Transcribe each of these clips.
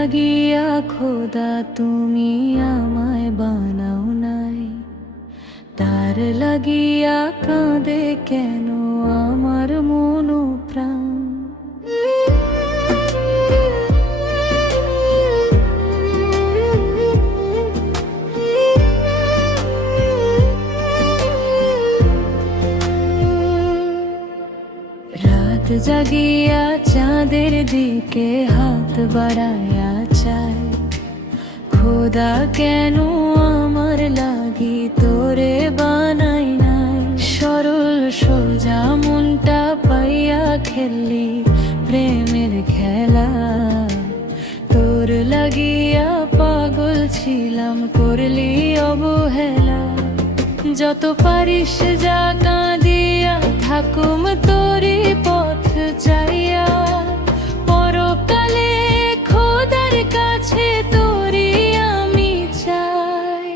লাগিয়া খোদা তুমি আমায় বানাও নাই, তার লাগিয়া কাঁদে কেন আমার মন প্রাণ। রাত জাগিয়া চাঁদের দিকে হাত বাড়াইয়া চায়, খোদা কেন আমার লাগি তোরে বানাই নাই। সরল সোজা মনটা পাইয়া খেললি প্রেমের খেলা, তোর লাগিয়া পাগল ছিলাম করলি অবহেলা। যত পারিস যা কাঁদিয়া থাকুম তোরি পথ চাইয়া, পরকালে খোদার কাছে তোরি আমি চাই।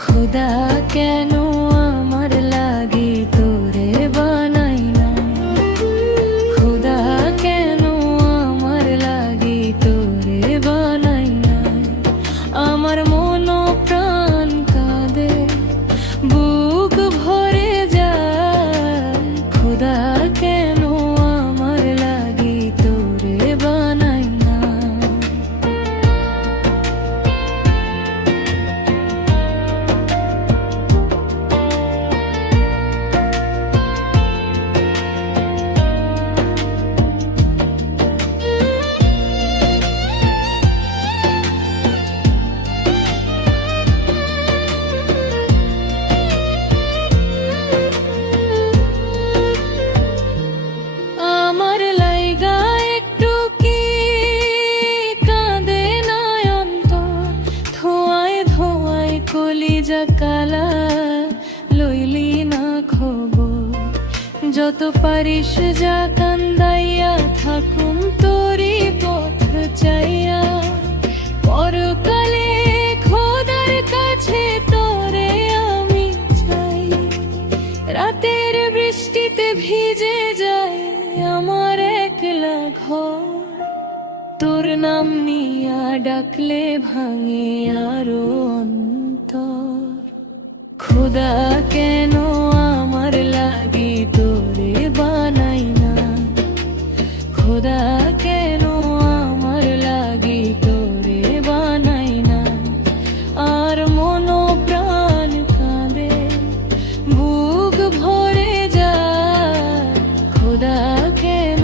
খোদা কেন আমার লাগি তোরে বানাই না, খোদা কেন আমার লাগি তোরে বানাই না। আমার মন প্রাণ কাঁদে বুক ভরে যায়, খোদা কেন আমার লাগি তোরে বানাই না। আমার লাইগা একটু কি কাঁদে না অন্তর, ধোঁয়ায় ধোঁয়ায় কলিজা কালা লইলি না খবর। যত পারিস যা কান্দাইয়া থাকুম তোরি পথ চাইয়া, পরকালে খোদার কাছে তোরে আমি চাই। রাতের বৃষ্টিতে ভিজে যায় আমার একলা ঘর, তোর নাম নিয়া ডাকলে ভাঙে আরো অন্তর। খোদা কেন আমার লাগি তোরে বানাই না, খোদা কেন আমার লাগি তোরে বানাই না। আর মন প্রাণ কাঁদে বুক ভরে যায়, খোদা কেন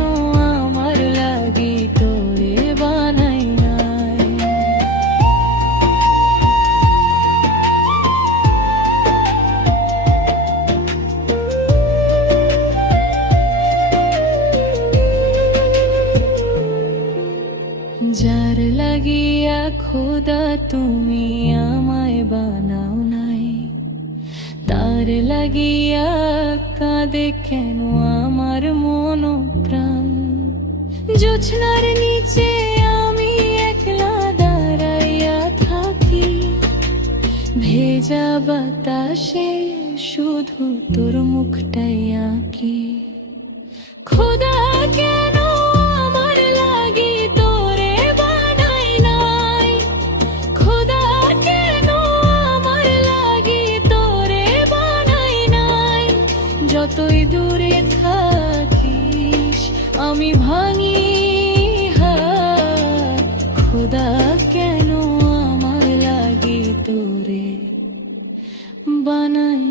আমার লাগি তোরে বানাই নাই। যার লাগিয়া খোদা তুমি আমায় বানাও নাই, তার লাগিয়া কাঁদে কেন আমার মন প্রাণ। জোছনার নিচে আমি একলা দাঁড়াইয়া থাকি, ভেজা বাতাসে শুধু তোর মুখটাই আঁকি। খোদা কেন আমার লাগি তোরে বানাই নাই, খোদা কেন আমার লাগি তোরে বানাই নাই। যতই দূরে থাকিস আমি ভাঙি হাত, খোদা কেন আমার লাগি তোরে বানাই